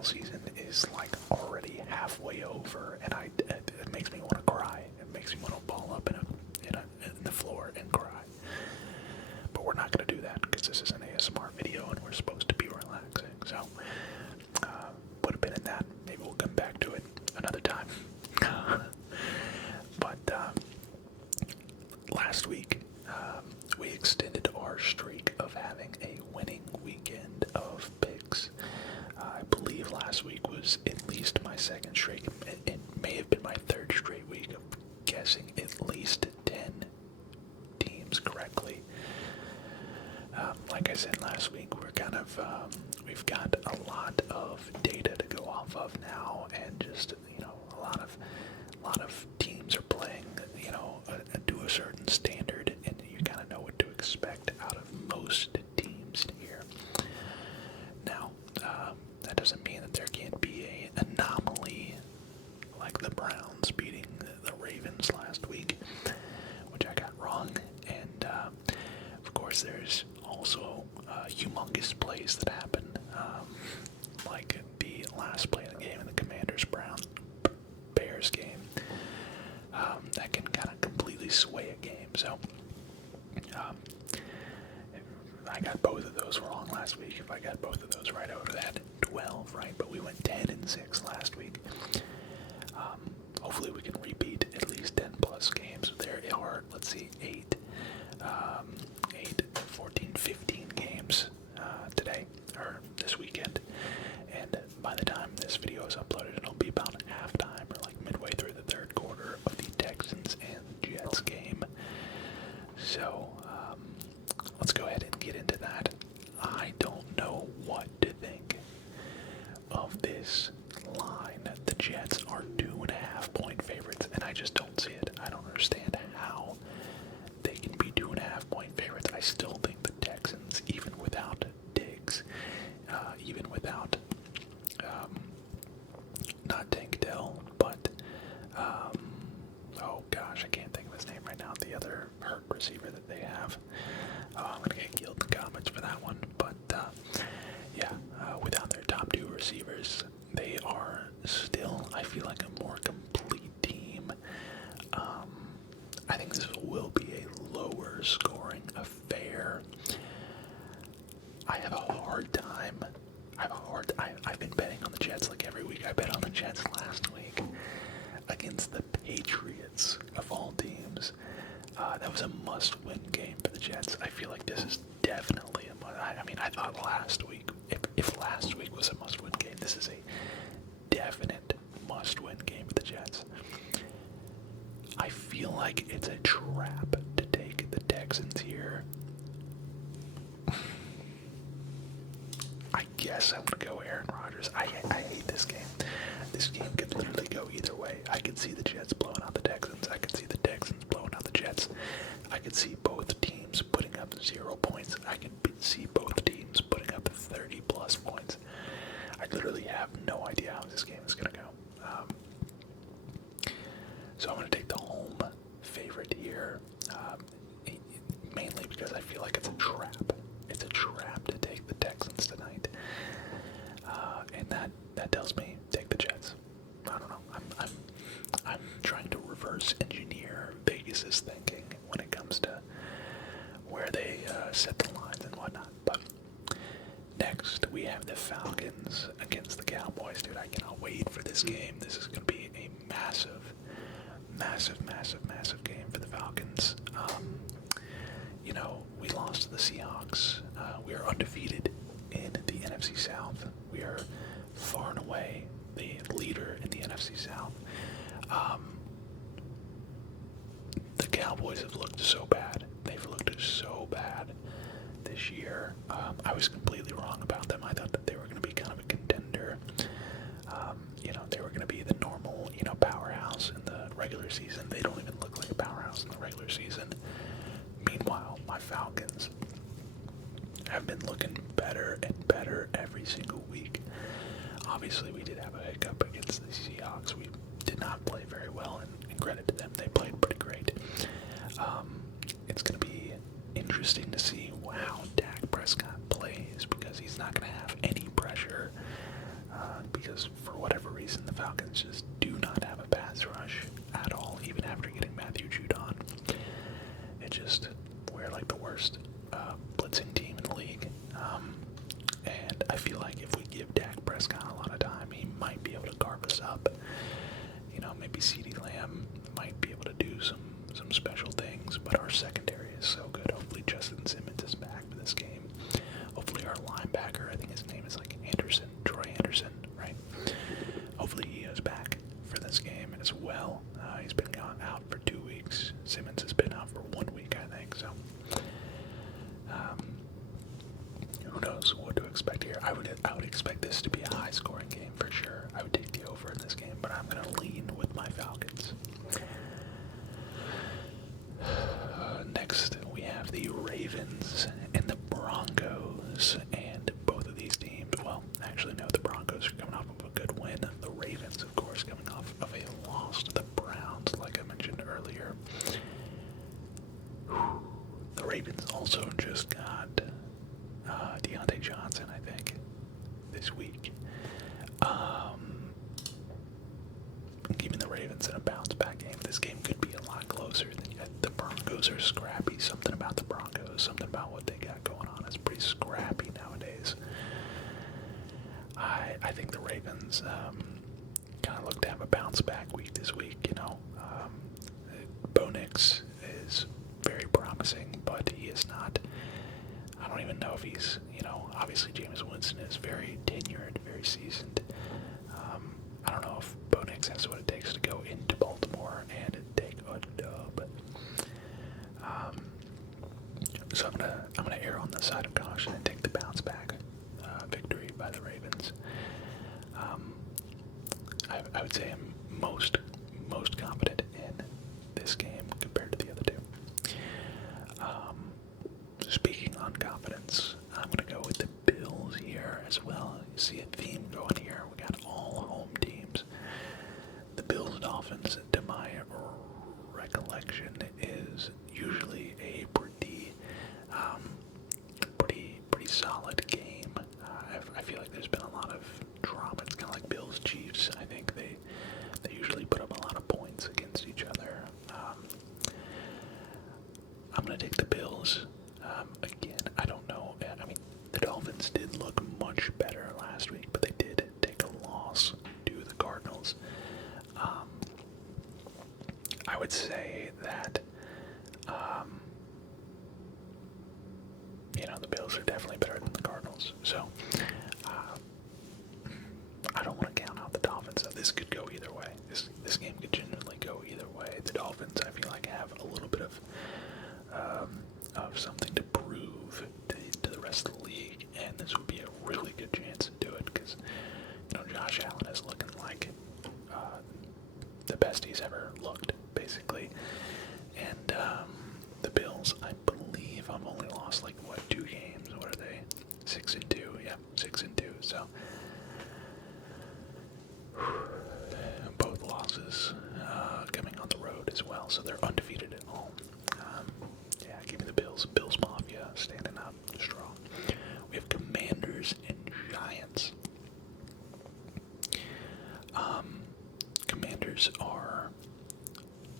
NFL season is like already halfway over, and it makes me want to cry. It makes me want to ball up in the floor and cry. But we're not going to do that because this is an ASMR video and we're supposed to be relaxing. So put a pin in that. Maybe we'll come back to it another time. But last week we extended our streak of having a winning weekend of picks. I believe last week was at least my second straight. It may have been my third straight week of guessing at least 10 teams correctly. Like I said last week, we've got a lot of data to go off of now, and just a lot of teams are playing to a certain standard, and you kind of know what to expect out of most teams here. Now, that doesn't mean that there can't be an anomaly like the Browns beating the Ravens last week, which I got wrong, and of course there's also humongous plays that happen, like the last play of the game in the Commanders-Bears game, that can kind of completely sway a game. So I got both of those wrong last week. If I got both of those right, I would have had 12 right, but we went 10-6 last week. Hopefully we can repeat at least 10 plus games. There are, let's see, 8, 14, 15 games today, or this weekend. And by the time this video is uploaded, it'll be about halftime, or like midway through the third quarter of the Texans and Jets game. So, let's go ahead and get into that. I don't know what to think of this line. The Jets are 2.5-point favorites, and I just don't see it. I don't understand how they can be 2.5-point favorites. I still think the Texans, even without Diggs, even without not Tank Dell, but oh gosh, I can't think of his name right now. The other hurt receiver that they have. I'm gonna get killed in the comments for that one, but yeah, without their top 2 receivers, they are still, I feel like, a more complete team. I think this will be a lower scoring affair. I've been betting on the Jets like every week. I bet on the Jets last week against the Patriots, of all teams. That was a must-win game for the Jets. I feel like this is definitely a must. I mean, I thought last week, if last week was a must-win game, this is a definite must-win game for the Jets. I feel like it's a trap to take the Texans here. I guess I'm gonna go Aaron Rodgers. I hate this game. This game could literally go either way. I could see the Jets blowing out the Texans. I could see the Texans blowing out the Jets. I could see both teams putting up 0 points. I could see both teams putting up 30 plus points. I literally have no idea how this game is gonna go. So I'm gonna take the home favorite here, mainly because I feel like it's a trap. It's a trap to take the Texans tonight, and that tells me take the Jets. I don't know. I'm trying to reverse engineer Vegas's thinking when it comes to where they set the lines and whatnot. But next we have the Falcons against the Cowboys. Dude, I cannot wait for this game. This is gonna be a massive game for the Falcons. We lost to the Seahawks. We are undefeated in the NFC South. We are far and away the leader in the NFC South. The Cowboys have looked so bad. They've looked so bad this year. I was completely wrong about them. I thought that they were going to be kind of a contender. They were going to be the normal, powerhouse in the regular season. They don't even look like a powerhouse in the regular season. Meanwhile, my Falcons have been looking better and better every single week. Obviously, we did have a hiccup against the Seahawks. We did not play very well, and credit to them, they played pretty great. It's going to be interesting to see how Dak Prescott plays, because he's not going to have any pressure. Falcons just do not have a pass rush at all, even after getting Matthew Judon. We're like the worst blitzing team in the league. And I feel like if we give Dak Prescott a lot of time, he might be able to carve us up. Maybe CeeDee Lamb might be able to do some special things, but our secondary is so good. Hopefully Justin Simmons is back for this game. Hopefully our linebacker, I think his name is like Troy Anderson, right? Hopefully he is back for this game as well. He's been out for 2 weeks. Simmons has been out for 1 week, I think, so who knows what to expect here. I would expect this to be a high-scoring game for sure. I would take the over in this game, but I'm going to lean with my Falcons. Next, we have the Ravens and the Broncos, and both of these teams, well, actually no, the Broncos are coming off of a good win. The Ravens, of course, coming off of a loss to the Browns, like I mentioned earlier. The Ravens also just got Deontay Johnson, I think, this week. Giving the Ravens in a bounce-back game. This game could be a lot closer. The Broncos are scrappy. Something about the Broncos, something about what they got going on is pretty scrappy nowadays. I think the Ravens kind of look to have a bounce-back week this week. Bo Nix is very promising, but he is not. I don't even know if he's, obviously Jameis Winston is very tenured, very seasoned. I don't know if Bo Nix has what it takes to go into Baltimore and take a dub. So I'm gonna err on the side of caution and take the bounce back victory by the Ravens. I would say I'm most confident in this game compared to the other two. Speaking on confidence, I'm going to go with the Bills here as well. You see a theme going here. We got all home teams. The Bills-Dolphins, to my recollection, is usually a pretty solid game. I feel like there's been a lot of drama. It's kind of like Bills-Chiefs. I think they usually put up a lot of points against each other. I'm going to take the Bills. Again, I don't know. I mean, the Dolphins did look much better last week, but they did take a loss to the Cardinals. I would say that, the Bills are definitely better than the Cardinals. So, I don't want to count out the Dolphins. This could go either way. This game could genuinely go either way. The Dolphins, I feel like, have a little bit of something to prove to the rest of the league, and this would be a really good chance to do it because Josh Allen is looking like the best he's ever looked, basically. And the Bills, I believe, have only lost 2 games. What are they? 6-2. Yeah, 6-2. So both losses coming on the road as well, so they're undefeated at home. Yeah, give me the Bills. Bills Mafia standing up strong. We have Commanders and Giants. Commanders are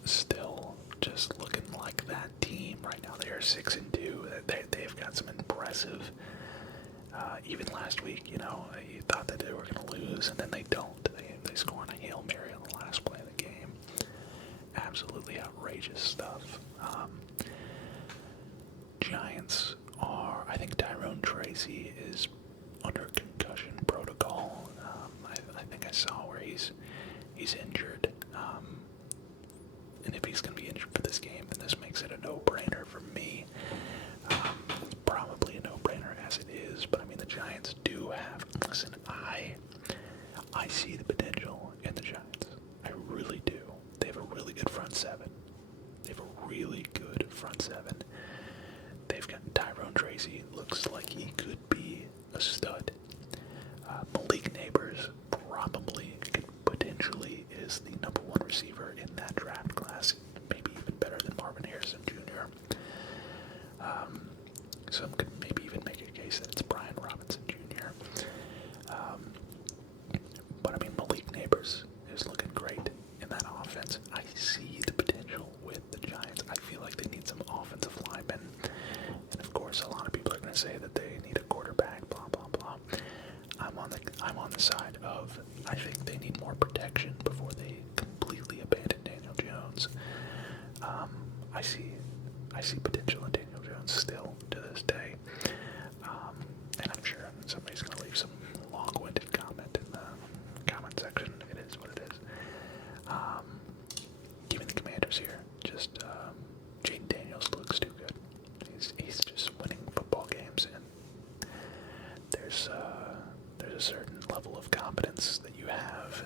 still just looking like that team right now. They are 6-2. They've got some impressive. Even last week, you thought that they were going to lose, and then they don't. They score on a Hail Mary on the last play of the game. Absolutely outrageous stuff. Giants are, I think Tyrone Tracy is under concussion protocol. I think I saw where he's injured. And if he's going to be injured for this game, then this makes it a no-brainer for me. It's probably a no-brainer as it is, but I mean the Giants do have. Listen, I see the potential in the Giants. I really do. They have a really good front seven. They've got Tyrone Tracy. Looks like he could be a stud. Malik Neighbors probably potentially is the #1 receiver in that draft class. Maybe even better than Marvin Harrison Jr. Some could maybe even make a case that it's Brian Robinson Jr. But I mean, Malik Neighbors is of I think they need more protection before they completely abandon Daniel Jones. I see potential in Daniel Jones still to this day, and I'm sure somebody's going to leave some long-winded comment in the comment section. It is what it is. Give me the Commanders here. Just Jaden Daniels looks too good. He's just winning football games, and there's a certain level of confidence that you have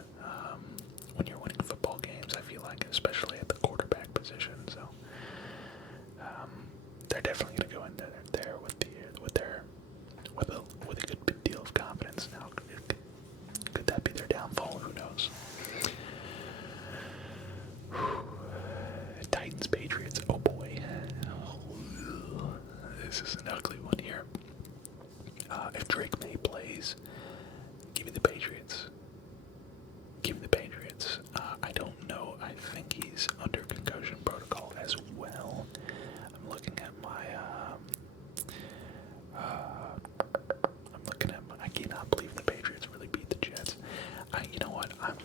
when you're winning football games. I feel like, especially at the quarterback position. So they're definitely going to go in there with a good deal of confidence. Now, could that be their downfall? Who knows? Titans, Patriots. Oh boy, this is an ugly one here. If Drake May plays, give me the Patriots. Give me the Patriots. I don't know. I think he's under concussion protocol as well. I'm looking at my. I cannot believe the Patriots really beat the Jets. You know what? I'm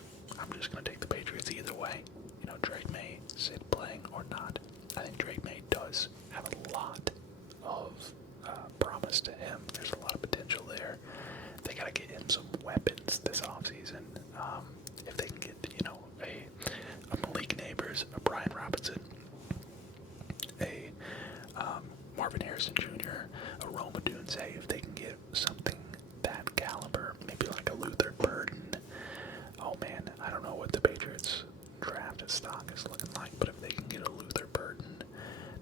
just gonna take the Patriots either way. You know, Drake May sit playing or not. I think Drake May does have a lot of promise to him. There's a lot of potential there. They gotta get him some weapons this offseason. If they can get, a Malik Neighbors, a Brian Robinson, a Marvin Harrison Jr., a Roma Dunze, if they can get something that caliber, maybe like a Luther Burden. Oh man, I don't know what the Patriots draft stock is looking like, but if they can get a Luther Burden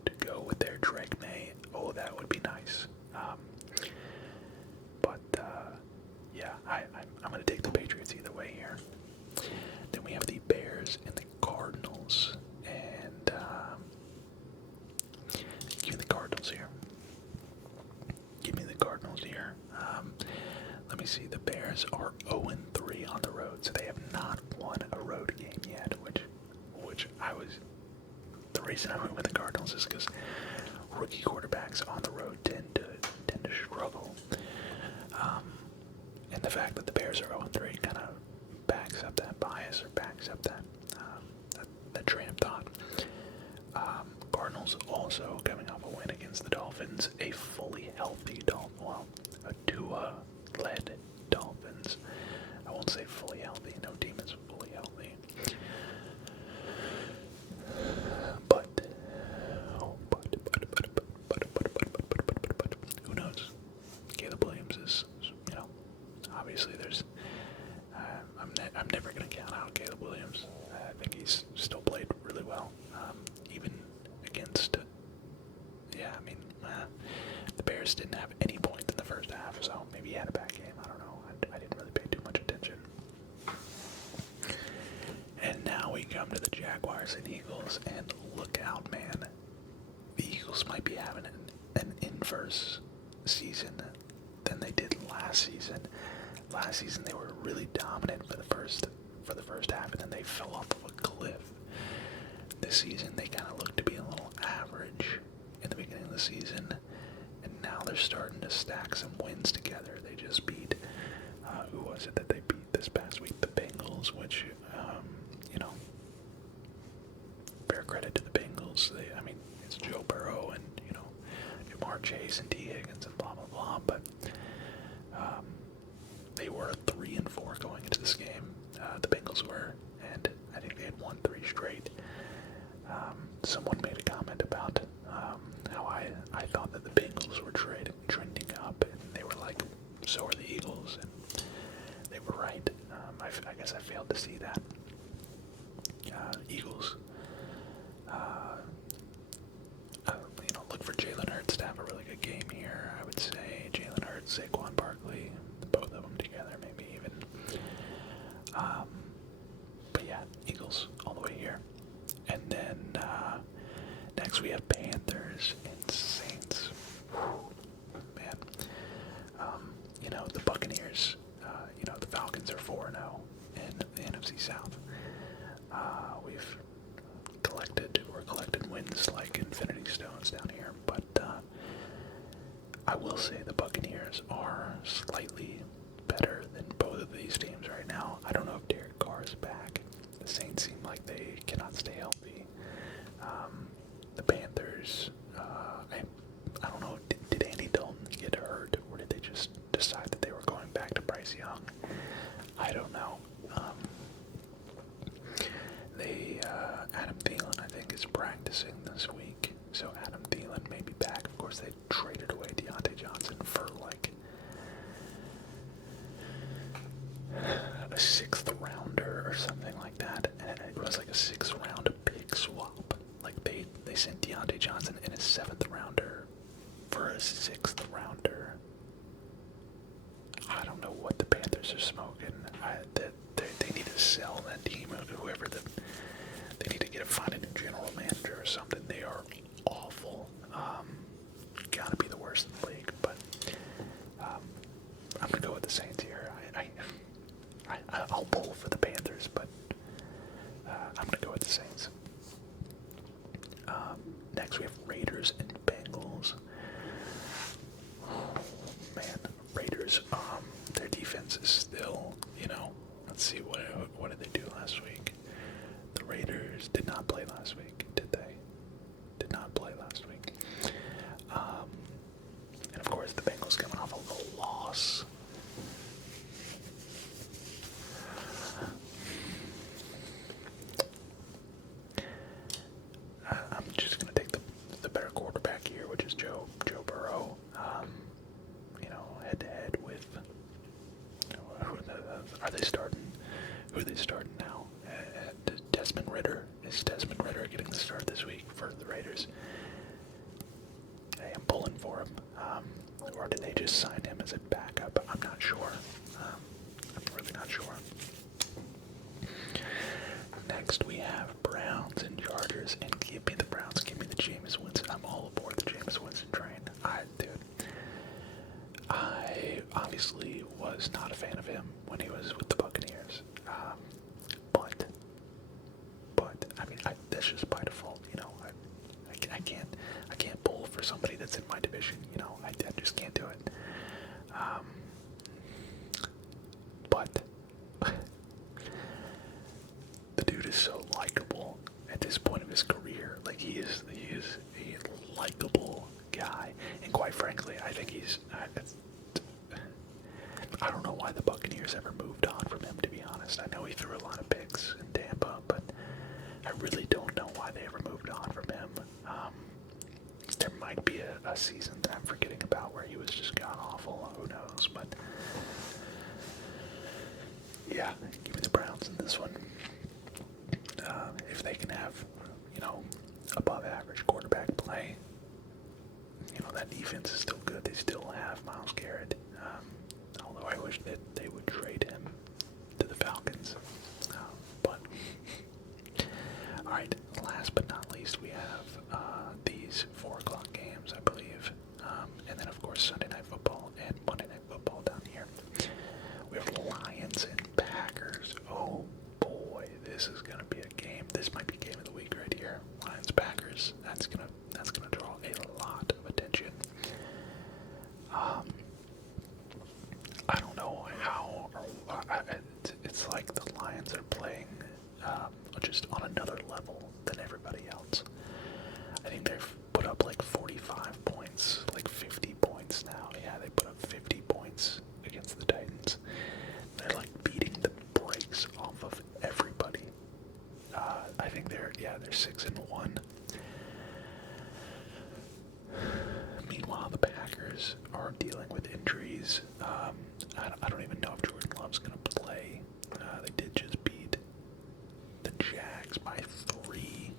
to go with their Drake May, oh, that would be nice. Yeah, I'm going to take the Patriots either way here. Then we have the Bears and the Cardinals, and give me the Cardinals here. Give me the Cardinals here. Let me see. The Bears are 0-3 on the road, so they have not won a road game yet. Which the reason I went with the Cardinals is because rookie quarterbacks on the road tend to struggle. And the fact that the Bears are 0-3 kind of backs up that bias, or backs up that train of thought. Cardinals also coming off a win against the Dolphins, a fully healthy a Tua-led Dolphins. I won't say fully healthy. No team is fully healthy. But who knows? Caleb Williams is, obviously there's. I'm never going to count out Caleb Williams. I think he's still played really well, even against. The Bears didn't have any points in the first half, so maybe he had a bad game. I don't know. I didn't really pay too much attention. And now we come to the Jaguars and Eagles, and look out, man. The Eagles might be having an inverse season than they did last season. Last season they were really dominant for the first half, and then they fell off of a cliff. This season they kind of look to be a little average in the beginning of the season, and now they're starting to stack some wins together. They just beat, who was it that they beat this past week? The Bengals, which, fair credit to the Bengals. It's Joe Burrow and, Jamar Chase and T. Higgins and blah, blah, blah, but they were 3-4 going into this game. The Bengals were, and I think they had won 3 straight. Someone made a comment about how I thought that the Bengals were trending up, and they were like, so are the Eagles, and they were right. I guess I failed to see that. Eagles, look for Jalen Hurts to have a really good game here. I would say Jalen Hurts, Saquon Barkley, both of them together, maybe even. But yeah, Eagles all the way here. And then next we have Panthers and Saints. Whew, man. The Buccaneers, the Falcons are 4-0 in the NFC South. We're collected wins like infinity stones down here, but I will say the Buccaneers are slightly better than both of these teams right now. Raiders. I don't know. Did Andy Dalton get hurt, or did they just decide that they were going back to Bryce Young? I don't know. Adam Thielen, I think, is practicing this week, so Adam Thielen may be back. Of course, they traded away Deontay Johnson for like a sixth rounder or something like that, and it was like a sixth round pick swap. Like they sent Deontay Johnson and a seventh rounder for a sixth rounder. I don't know what the Panthers are smoking. They need to sell that team, whoever they need to find a new general manager or something. They are awful. Gotta be the worst in the league, but I'm gonna go with the Saints here. I'll pull for the Panthers, but I'm gonna go with the Saints. Next we have Raiders and Bengals. Oh, man, Raiders. Their defense is still, let's see, what did they do last week? The Raiders did not play last week, did they? Did not play last week. And of course the Bengals coming off of a loss. I'm just gonna take the better quarterback here, which is Joe Burrow. Head to head with. Are they starting? Who are they starting now? Desmond Ridder. Is Desmond Ridder getting the start this week for the Raiders? Hey, I'm pulling for him. Or did they just sign him as a backup? I'm not sure. I'm really not sure. Next we have Browns and Chargers, and give me the Browns, give me the Jameis Winston. I'm all aboard the Jameis Winston train. I obviously was not a fan of him when he was with the Buccaneers, but I mean that's just by default. I can't pull for somebody that's in my division. I just can't do it. But the dude is so likable at this point of his career. Like he is a likable guy, and quite frankly, I think I don't know why the Buccaneers ever moved on from him, to be honest. I know he threw a lot of picks in Tampa, but I really don't know why they ever moved on from him. There might be a season that I'm forgetting about where he was just god-awful. Who knows? But yeah, give me the Browns in this one. If they can have, above average quarterback play, that defense is still good. They still have Myles Garrett. Although I wish that they would trade him to the Falcons. But alright, last but not least, we have these 4 o'clock games, I believe. And then, of course, Sunday Night Football and Monday Night Football down here. We have Lions and Packers. Oh boy, this is going to be a game. This might be game of the week right here. Lions Packers. That's gonna draw a lot of attention. I don't know how, it's like the Lions are playing just on another level than everybody else. I think they've put up like 45 points, like 50 points now. Yeah, they put up 50 points against the Titans. They're like beating the brakes off of everybody. I think they're 6-1. Meanwhile, the Packers are dealing with injuries. I don't even know if Jordan Love's going to play. They did just beat the Jags by 3.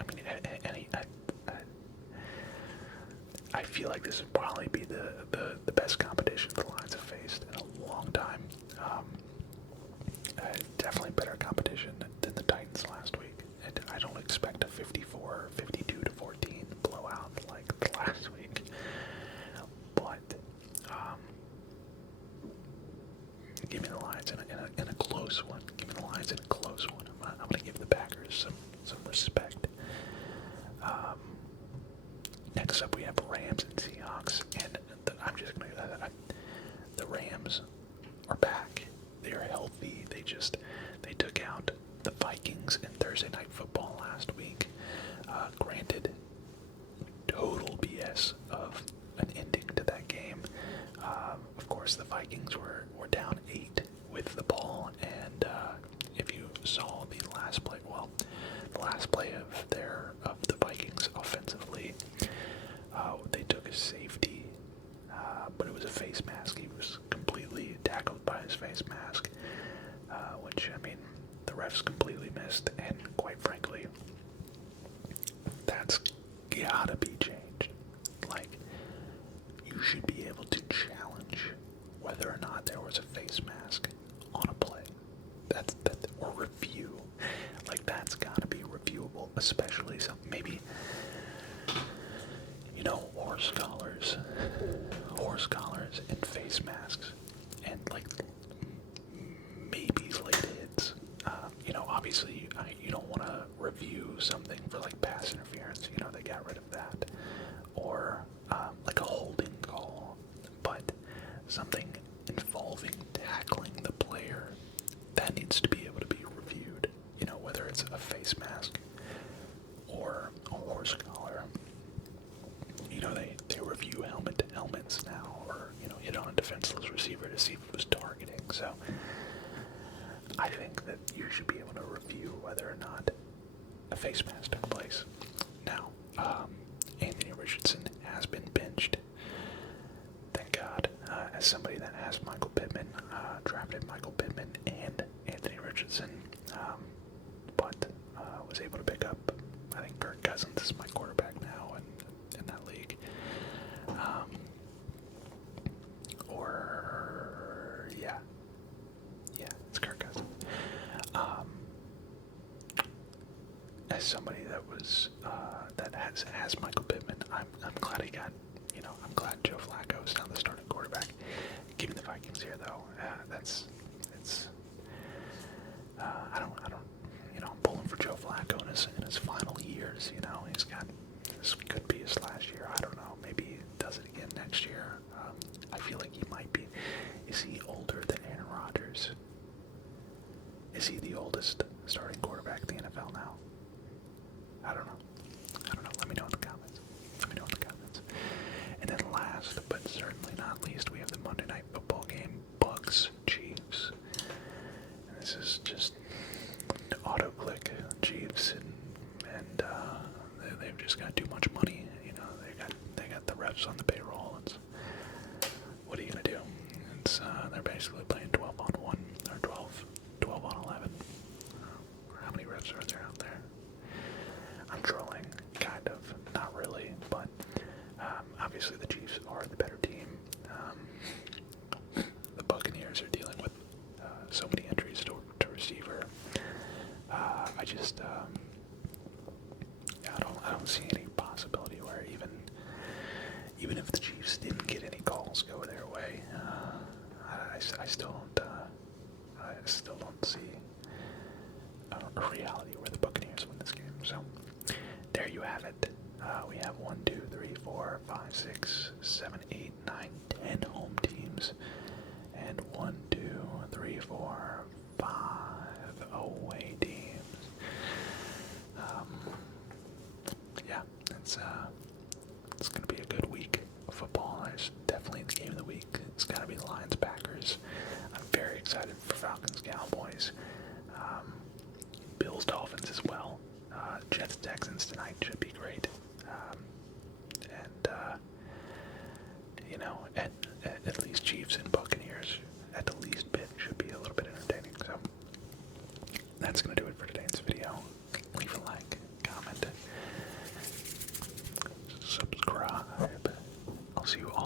I mean, I feel like this would probably be the best competition the Lions have faced in a long time. Definitely better competition than the Titans last week. And I don't expect a 52-14 blowout like the last week. But give me the Lions in a close one. Give me the Lions in a close one. I'm going to give the Packers some respect. Next up, we have Rams and Seahawks, and I'm just going to. The Rams are back. They are healthy. They took out the Vikings in Thursday Night Football last week. Granted, total BS of an ending to that game. Of course, the Vikings were down 8 with the ball, and if you saw the last play, the last play of the Vikings offensively, they took a safety, but it was a face mask. He was completely tackled by his face mask, which, I mean, the refs completely missed, and quite frankly, that's gotta be changed. Like, you should be able to challenge whether or not there was a face mask on a play. Or review. Like, that's gotta be reviewable, especially maybe, horse collars and face masks, and like maybe late hits. Obviously you don't want to review something for like pass interference. They got rid of that, or like a holding call, but something involving tackling the player, that needs to be able to be reviewed. Whether it's a face mask or a horse collar. They review helmet to helmets now, or hit on a defenseless receiver to see if it was targeting. So I think that you should be able to review whether or not a face mask took place. Now, Anthony Richardson has been benched. Thank God. As somebody that has Michael Pittman, drafted Michael Pittman and Anthony Richardson, but was able to pick up, I think Kirk Cousins is my quarterback now in that league. It's Kirk Cousins. As somebody that has Michael Pittman, I'm glad he got, I'm glad Joe Flacco is now the starting quarterback. Give me the Vikings here, though. I'm pulling for Joe Flacco in his final years. This could be his last year. I don't know. Maybe he does it again next year. I feel like he might be. Is he older than Aaron Rodgers? Is he the oldest starting quarterback in the NFL now? I don't know. Let me know in the comments. And then last, but certainly not least, we have the Monday Night Football game, Bucks Chiefs. And this is just auto-click Chiefs, and they've just got too much money. They got the refs on the payroll. What are you gonna do? They're basically playing 12-on-1 or 12-on-11. How many refs are there out there? I'm trolling, kind of, not really, but obviously the Chiefs are the better team. The Buccaneers are dealing with so many injuries to receiver. I don't see any possibility where even if the Chiefs didn't get any calls go their way, I still don't see a reality where the Buccaneers win this game. So there you have it. We have 1, 2, 3, 4, 5, 6, 7, 8, 9, 10 home teams, and 1, 2, 3, 4, 5 away teams. It's going to be a good week of football. There's definitely the game of the week. It's got to be Lions Packers. I'm very excited for Falcons Cowboys. Bills Dolphins as well. Jets Texans tonight should be great. At least Chiefs and Buccaneers at the least bit should be a little bit entertaining. So that's going to do it for today's video. Leave a like, comment, subscribe. I'll see you all